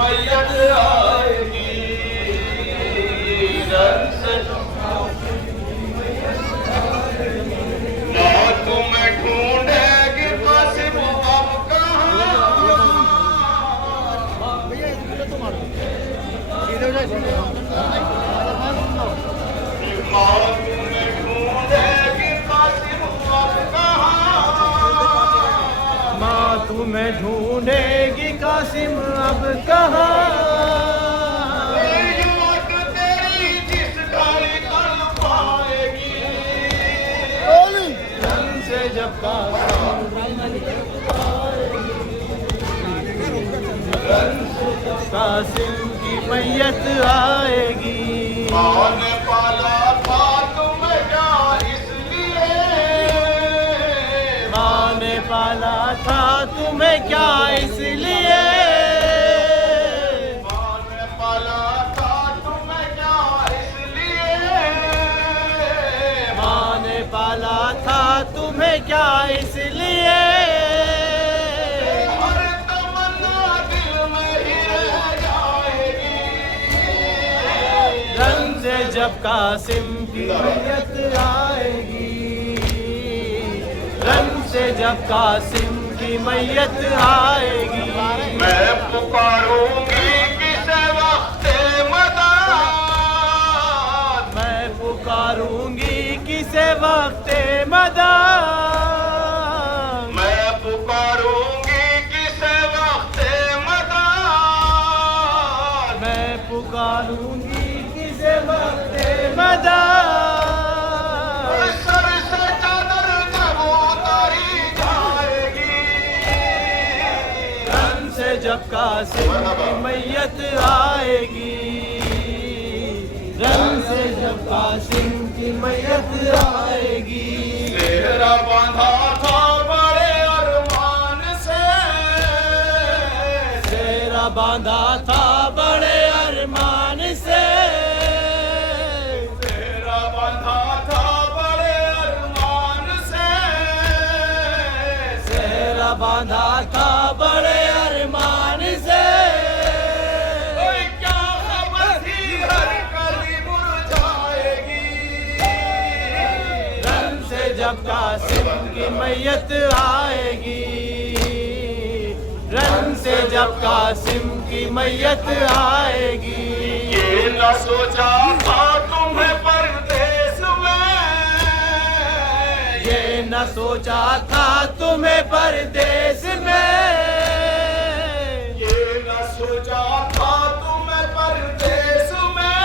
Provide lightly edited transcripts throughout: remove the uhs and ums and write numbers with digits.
मैयत आएगी, रन से मौत तुम्हें ढूंढेगी कासिम अब कहाँ। मौत तुम्हें ढूंढेगी कासिम अब कहाँ। माँ तुम्हें ढूंढेगी कासिम अब कहाँ। याद तेरी जिस घड़ी कल पाएगी, रन से जब कासिम की मैयत आएगी। माँ ने पाला था तुम्हें क्या इसलिए, माँ ने पाला था तुम्हें क्या इसलिए। माँ ने पाला था तुम्हें क्या इसलिए, माँ ने पाला था तुम्हें क्या इसलिए। हर तमन्ना दिल में ही रह जाएगी। रन से जब कासिम की मैयत आएगी, रन से जब कासिम की मैयत आएगी। मैं पुकारूंगी किसे वक्ते मदद, मैं पुकारूंगी किसे वक्ते मदद। मैं पुकारूंगी किसे वक्ते मदद। मैं पुकारूंगी किसे वक्ते मदद। सर से चादर जब उतारी जाएगी, रन से जब कासिम की मैयत आएगी, रन से जब कासिम की मैयत आएगी। तेरा बांधा था बड़े अरमान से, तेरा बांधा था बड़े अरमान से। तेरा बांधा था बड़े अरमान से, तेरा बांधा था बड़े अरमान से। ओए क्या खबर थी हर कली मुरझाएगी। रन से जब कासिम की मैयत आएगी, रन से जब कासिम की मैयत आएगी। ये न सोचा था तुम्हें परदेस में, ये न सोचा था तुम्हें परदेस में। ये न सोचा था तुम्हें परदेस में,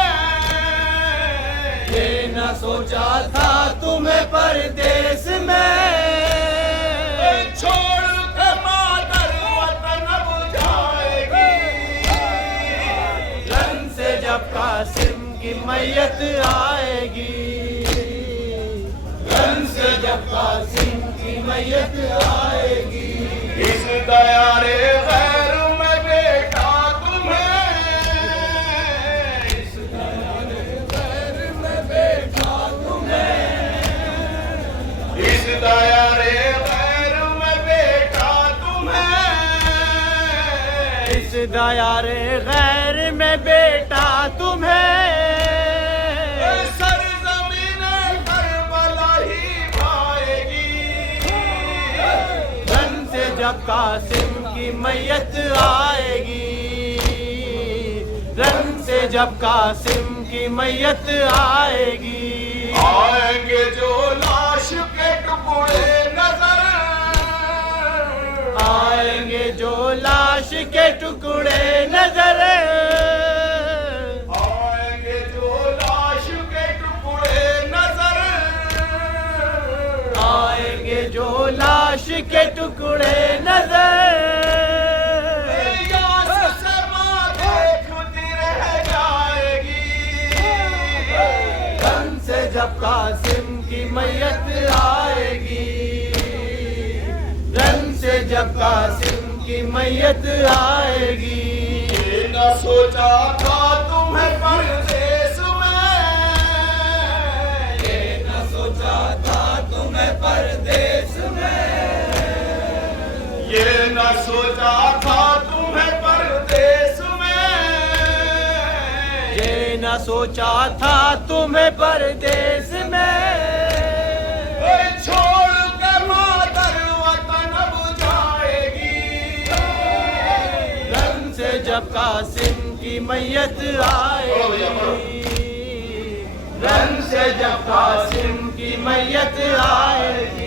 ये न सोचा था तुम्हें परदेस में। छोड़ के मातर वतन अब जाएगी। रन से जब कासिम की मैयत आएगी, रन से जब कासिम की मैयत आएगी। इस दयारे गैर में बेटा तुम्हें, इस गैर में बेटा तुम्हें, इस दयारे गैर में बेटा तुम्हें, इस दायरे गैर में बेटा तुम्हें। सरज़मीने करबला ही भाएगी। रन से जब कासिम की मैयत आएगी, रन से जब कासिम की मैयत आएगी। आएंगे जो लाश के टुकड़े नजर, आएंगे जो लाश के टुकड़े नजर। आएंगे जो लाश के टुकड़े नजर, आएंगे जो लाश के टुकड़े नजर। यास से माँ देखती रह जाएगी। रन से जब कासिम की मैयत आएगी, रन से जब कासिम की मैयत आएगी। ये न सोचा था तुम्हें परदेस में, ये न सोचा था तुम्हें परदेस में। ये न सोचा था तुम्हें परदेस में। क्या सोचा था तुम्हें परदेश में, छोड़ के मातर वतन अब जाएगी। रन से जब कासिम की मैयत आएगी, रन से जब कासिम की मैयत आएगी।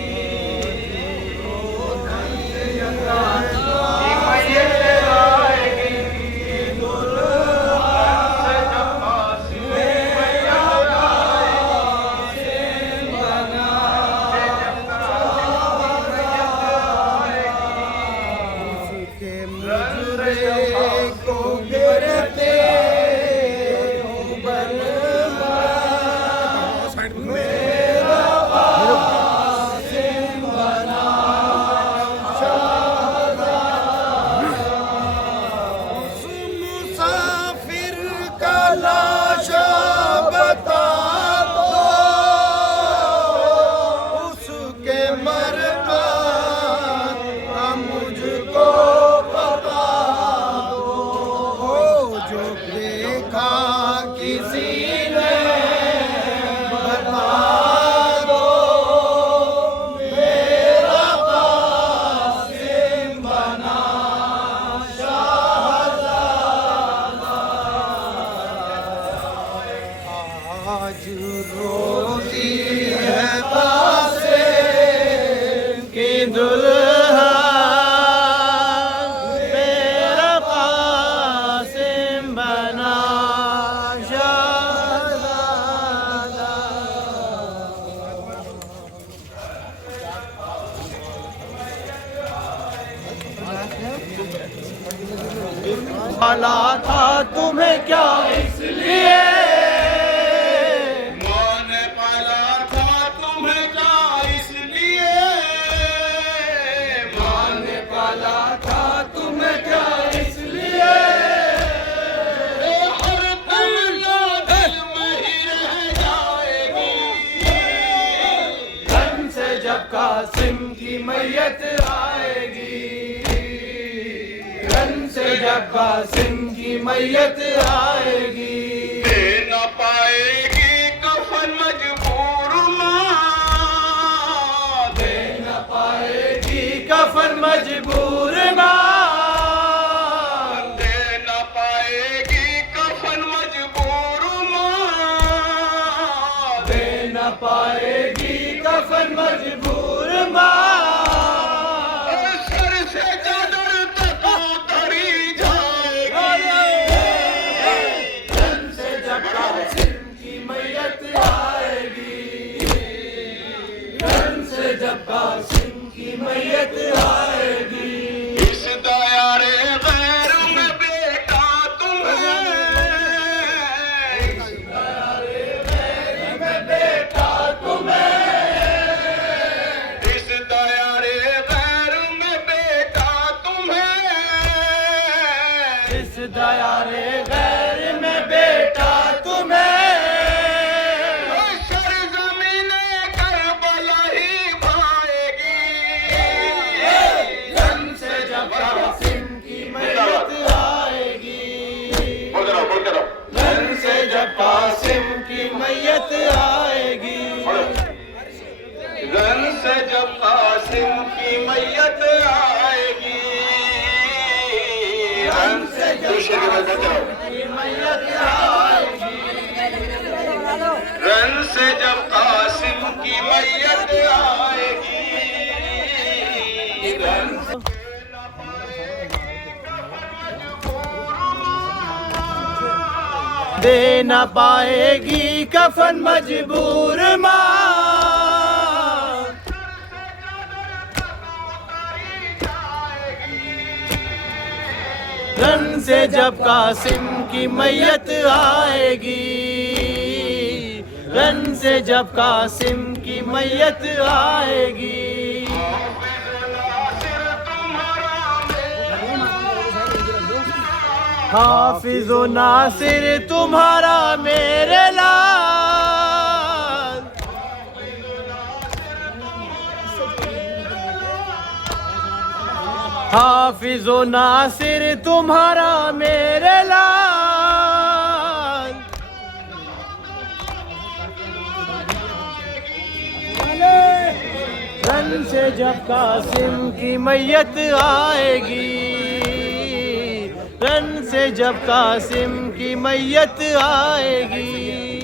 आज रोती है कासिम की दुल्हा, मेरा कासिम बना शहज़ादा। वाला था तुम्हें क्या इसलिए, कासिम की मैयत आएगी, रन से जब कासिम की मैयत आएगी। दे न पाएगी कफन मजबूर माँ, दे न पाएगी कफन मजबूर माँ, दे न पाएगी कफन मजबूर माँ, दे न पाएगी कफन मजबूर माँ। सर से चादर तक उतरी जाएगी, रन से जब कासिम की मैयत आएगी, रन से जब कासिम की मैयत आएगी। इस दायरे गैर में बेटा तुम्हें, इस दायरे गैर में बेटा तुम्हें, इस दायरे गैर में बेटा तुम्हें, इस दायरे गैर में बेटा तुम्हें। सरज़मीने करबला ही भाएगी, रन से जब कासिम की मैयत आएगी, रन से जब कासिम की मैयत आएगी। रन से जब कासिम की मैयत आएगी, रन से जब कासिम की मैयत आएगी, रन से जब कासिम की मैयत आएगी, रन दे न पाएगी कफन मजबूर माँ, रन से जब कासिम की मैयत आएगी, रन से जब कासिम की मैयत आएगी। हाफिज़ो नासिर तुम्हारा मेरे लाल, हाफिज़ो नासिर तुम्हारा मेरे लाल, रन से जब कासिम की मैयत आएगी, रन से जब कासिम की मैयत आएगी।